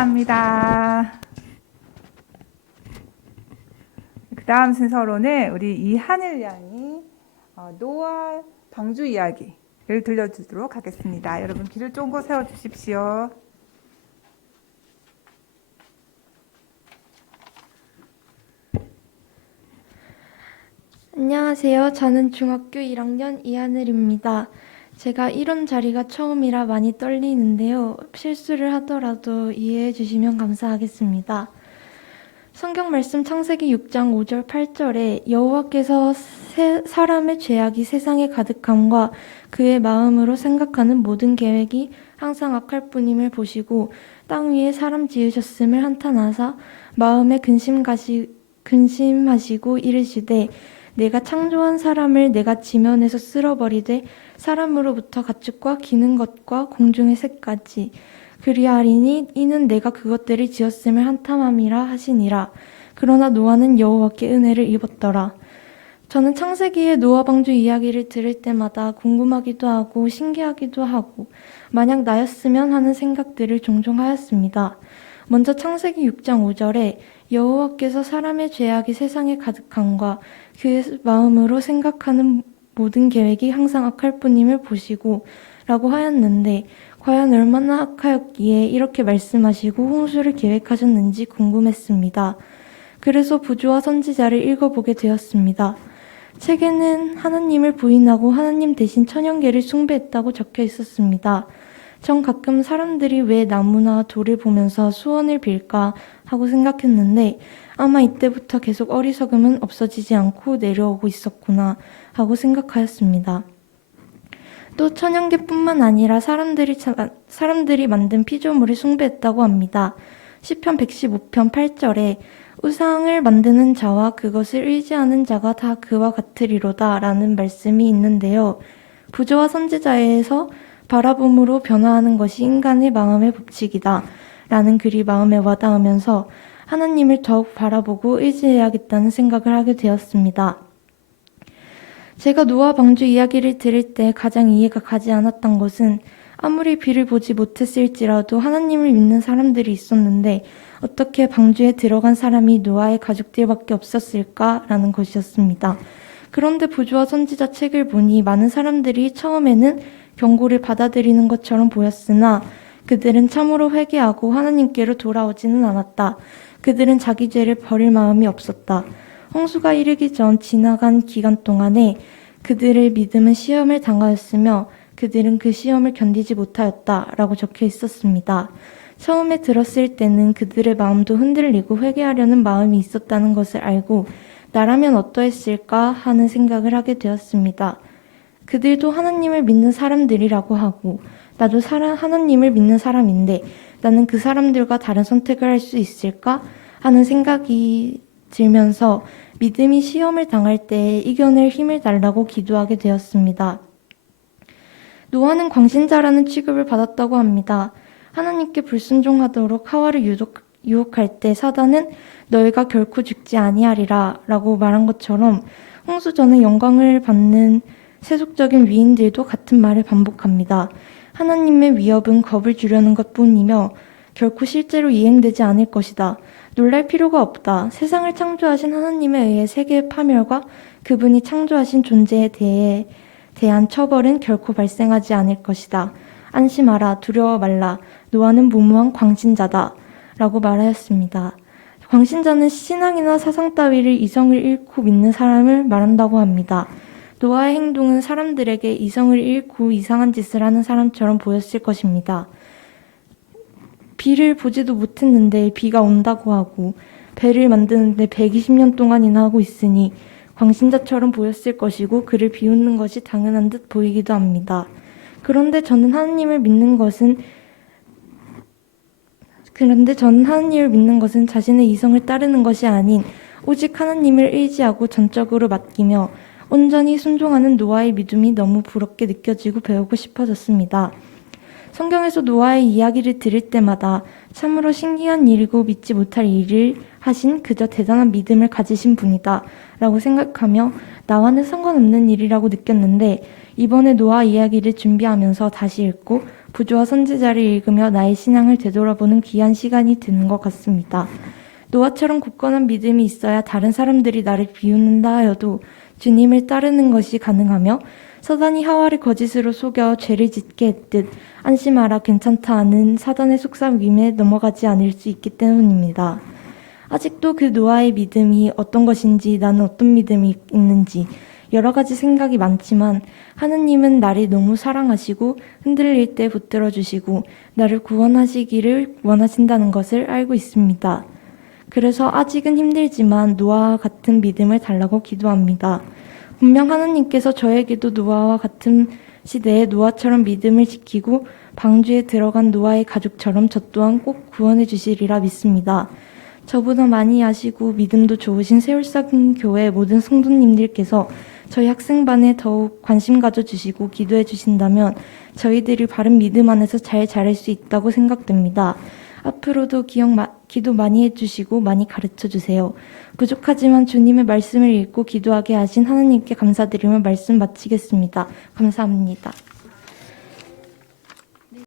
감사합니다. 그 다음 순서로는 우리 이하늘 양이 노아 방주 이야기를 들려주도록 하겠습니다. 여러분 귀를 쫑긋 세워주십시오. 안녕하세요. 저는 중학교 1학년 이하늘입니다. 제가 이런 자리가 처음이라 많이 떨리는데요. 실수를 하더라도 이해해 주시면 감사하겠습니다. 성경 말씀 창세기 6장 5절 8절에 여호와께서 사람의 죄악이 세상에 가득함과 그의 마음으로 생각하는 모든 계획이 항상 악할 뿐임을 보시고 땅 위에 사람 지으셨음을 한탄하사 마음에 근심하시고 이르시되 내가 창조한 사람을 내가 지면에서 쓸어버리되 사람으로부터 가축과 기는 것과 공중의 새까지 그리하리니 이는 내가 그것들을 지었음을 한탄함이라 하시니라. 그러나 노아는 여호와께 은혜를 입었더라. 저는 창세기의 노아 방주 이야기를 들을 때마다 궁금하기도 하고 신기하기도 하고 만약 나였으면 하는 생각들을 종종 하였습니다. 먼저 창세기 6장 5절에 여호와께서 사람의 죄악이 세상에 가득함과 그의 마음으로 생각하는 모든 계획이 항상 악할 뿐임을 보시고 라고 하였는데 과연 얼마나 악하였기에 이렇게 말씀하시고 홍수를 계획하셨는지 궁금했습니다. 그래서 부조와 선지자를 읽어보게 되었습니다. 책에는 하나님을 부인하고 하나님 대신 천연계를 숭배했다고 적혀 있었습니다. 전 가끔 사람들이 왜 나무나 돌을 보면서 소원을 빌까 하고 생각했는데 아마 이때부터 계속 어리석음은 없어지지 않고 내려오고 있었구나 하고 생각하였습니다. 또 천연계뿐만 아니라 사람들이 만든 피조물을 숭배했다고 합니다. 시편 115편 8절에 우상을 만드는 자와 그것을 의지하는 자가 다 그와 같으리로다 라는 말씀이 있는데요. 부조와 선지자에서 바라봄으로 변화하는 것이 인간의 마음의 법칙이다 라는 글이 마음에 와닿으면서 하나님을 더욱 바라보고 의지해야겠다는 생각을 하게 되었습니다. 제가 노아 방주 이야기를 들을 때 가장 이해가 가지 않았던 것은 아무리 비를 보지 못했을지라도 하나님을 믿는 사람들이 있었는데 어떻게 방주에 들어간 사람이 노아의 가족들밖에 없었을까라는 것이었습니다. 그런데 부조와 선지자 책을 보니 많은 사람들이 처음에는 경고를 받아들이는 것처럼 보였으나 그들은 참으로 회개하고 하나님께로 돌아오지는 않았다. 그들은 자기 죄를 버릴 마음이 없었다. 홍수가 이르기 전 지나간 기간 동안에 그들의 믿음은 시험을 당하였으며 그들은 그 시험을 견디지 못하였다라고 적혀 있었습니다. 처음에 들었을 때는 그들의 마음도 흔들리고 회개하려는 마음이 있었다는 것을 알고 나라면 어떠했을까 하는 생각을 하게 되었습니다. 그들도 하나님을 믿는 사람들이라고 하고 나도 하나님을 믿는 사람인데 나는 그 사람들과 다른 선택을 할 수 있을까 하는 생각이 들면서 믿음이 시험을 당할 때 이겨낼 힘을 달라고 기도하게 되었습니다. 노아는 광신자라는 취급을 받았다고 합니다. 하나님께 불순종하도록 하와를 유혹할 때 사단은 너희가 결코 죽지 아니하리라 라고 말한 것처럼 홍수 전에 영광을 받는 세속적인 위인들도 같은 말을 반복합니다. 하나님의 위협은 겁을 주려는 것뿐이며 결코 실제로 이행되지 않을 것이다. 놀랄 필요가 없다. 세상을 창조하신 하나님에 의해 세계의 파멸과 그분이 창조하신 존재에 대한 처벌은 결코 발생하지 않을 것이다. 안심하라. 두려워 말라. 노아는 무모한 광신자다. 라고 말하였습니다. 광신자는 신앙이나 사상 따위를 이성을 잃고 믿는 사람을 말한다고 합니다. 노아의 행동은 사람들에게 이성을 잃고 이상한 짓을 하는 사람처럼 보였을 것입니다. 비를 보지도 못했는데 비가 온다고 하고 배를 만드는데 120년 동안이나 하고 있으니 광신자처럼 보였을 것이고 그를 비웃는 것이 당연한 듯 보이기도 합니다. 그런데 저는 하나님을 믿는 것은 자신의 이성을 따르는 것이 아닌 오직 하나님을 의지하고 전적으로 맡기며 온전히 순종하는 노아의 믿음이 너무 부럽게 느껴지고 배우고 싶어졌습니다. 성경에서 노아의 이야기를 들을 때마다 참으로 신기한 일이고 믿지 못할 일을 하신 그저 대단한 믿음을 가지신 분이다 라고 생각하며 나와는 상관없는 일이라고 느꼈는데 이번에 노아 이야기를 준비하면서 다시 읽고 부조와 선지자를 읽으며 나의 신앙을 되돌아보는 귀한 시간이 되는 것 같습니다. 노아처럼 굳건한 믿음이 있어야 다른 사람들이 나를 비웃는다 하여도 주님을 따르는 것이 가능하며 사단이 하와를 거짓으로 속여 죄를 짓게 했듯 안심하라 괜찮다 하는 사단의 속삭임에 넘어가지 않을 수 있기 때문입니다. 아직도 그 노아의 믿음이 어떤 것인지 나는 어떤 믿음이 있는지 여러 가지 생각이 많지만 하느님은 나를 너무 사랑하시고 흔들릴 때 붙들어 주시고 나를 구원하시기를 원하신다는 것을 알고 있습니다. 그래서 아직은 힘들지만 노아와 같은 믿음을 달라고 기도합니다. 분명 하느님께서 저에게도 노아와 같은 시대에 노아처럼 믿음을 지키고 방주에 들어간 노아의 가족처럼 저 또한 꼭 구원해 주시리라 믿습니다. 저보다 많이 아시고 믿음도 좋으신 세울사교회 모든 성도님들께서 저희 학생반에 더욱 관심 가져주시고 기도해 주신다면 저희들이 바른 믿음 안에서 잘 자랄 수 있다고 생각됩니다. 앞으로도 기도 많이 해주시고 많이 가르쳐주세요. 부족하지만 주님의 말씀을 읽고 기도하게 하신 하나님께 감사드리며 말씀 마치겠습니다. 감사합니다.